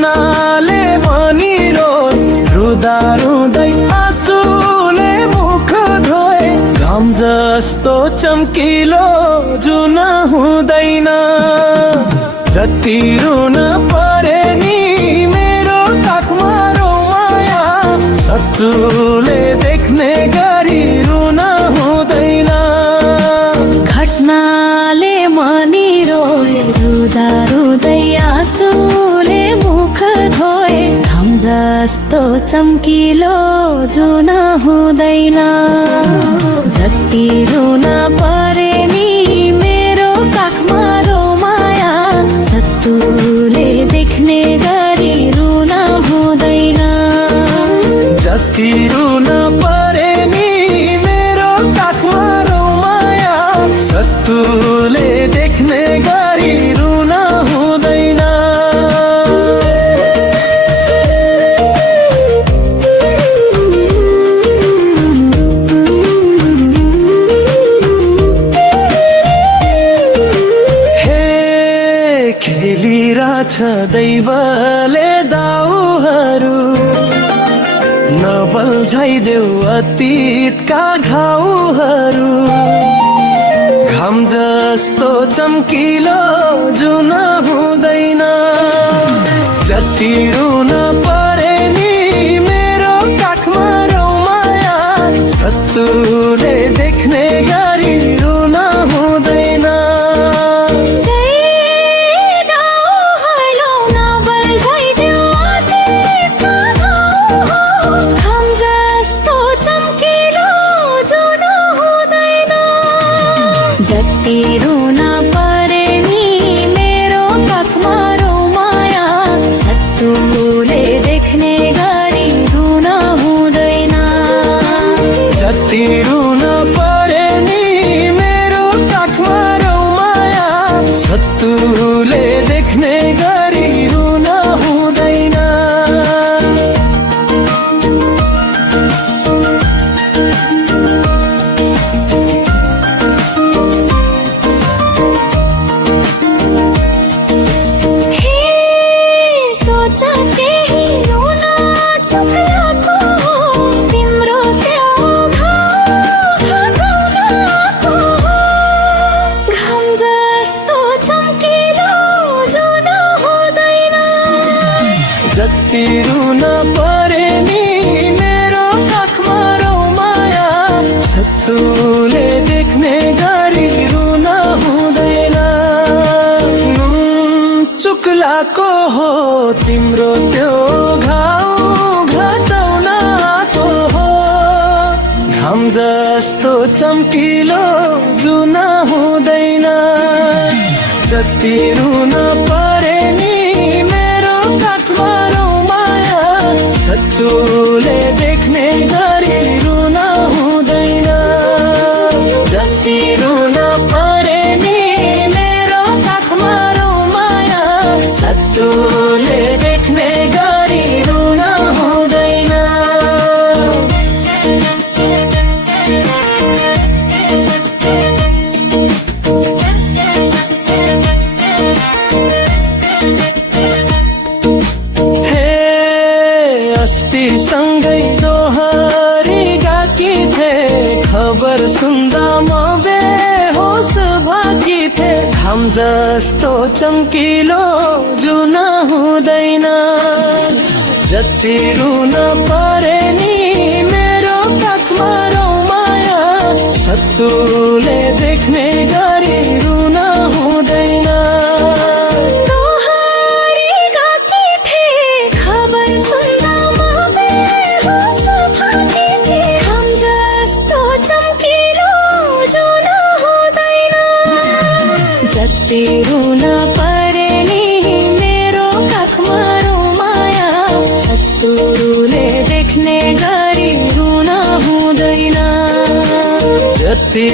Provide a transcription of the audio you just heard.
घटनाले भनिरो रुदा रुँदै आँसुले मुख धोए घाम जस्तो चम्किलो जुन हुँदैन जति रुन परे नि मेरो काखमा रोमाया शत्रुले देख्ने गरी रुन हुँदैन घटनाले मनिरोए रुदा रुँदै आँसुले मुख धोए घाम जस्तो चम्किलो जुन हुँदैन जति रुन परे नि मेरो काखमा रोमाया शत्रुले देख्ने गरी रुन हुँदैन जति रुन परे नि मेरो काखमा रोमाया शत्रुले देख्ने गरी रुन हुँदैन हे खेलिरहेछ दैवले दाउहरू नबल्झाइदेऊ अतीतका घाउहरू घाम जस्तो चम्किलो जुन हुँदैन जति रुन परे नि मेरो काखमा रोमाया शत्रुले देख्ने गरी रुन हुँदैन जति रुन परे नि मेरो काखमा रोमाया शत्रुले देख्ने गरी रुन हुँदैन जति रुन परे नि मेरो काखमा रोमाया शत्रुले देख्ने गरी रुन हुँदैन जति रुन परे नि मेरो काखमा रोमाया शत्रुले देख्ने गरी रुन हुँदैन चुक्लाको हो तिम्रो त्यो घाउ घटाउनको हो घाम जस्तो चम्किलो जुन हुँदैन जति रुन परे नि मेरो काखमा रोमाया शत्रुले देख्ने गरी रुन हुँदैन जति रुन परे नि मेरो काखमा रोमाया शत्रुले देख्ने गरी रुन हुँदैन अस्ति सँगै दोहरी गाकी थे खबर सुन्दा म बेहोस भाकी थे घाम जस्तो चम्किलो जुन हुँदैन जति रुन परे नि मेरो काखमा रोमाया शत्रुले देख्ने गरी रुन हुँदैन जति रुन परे नि मेरो काखमा रोमाया शत्रुले देख्ने गरी रुन हुँदैन जति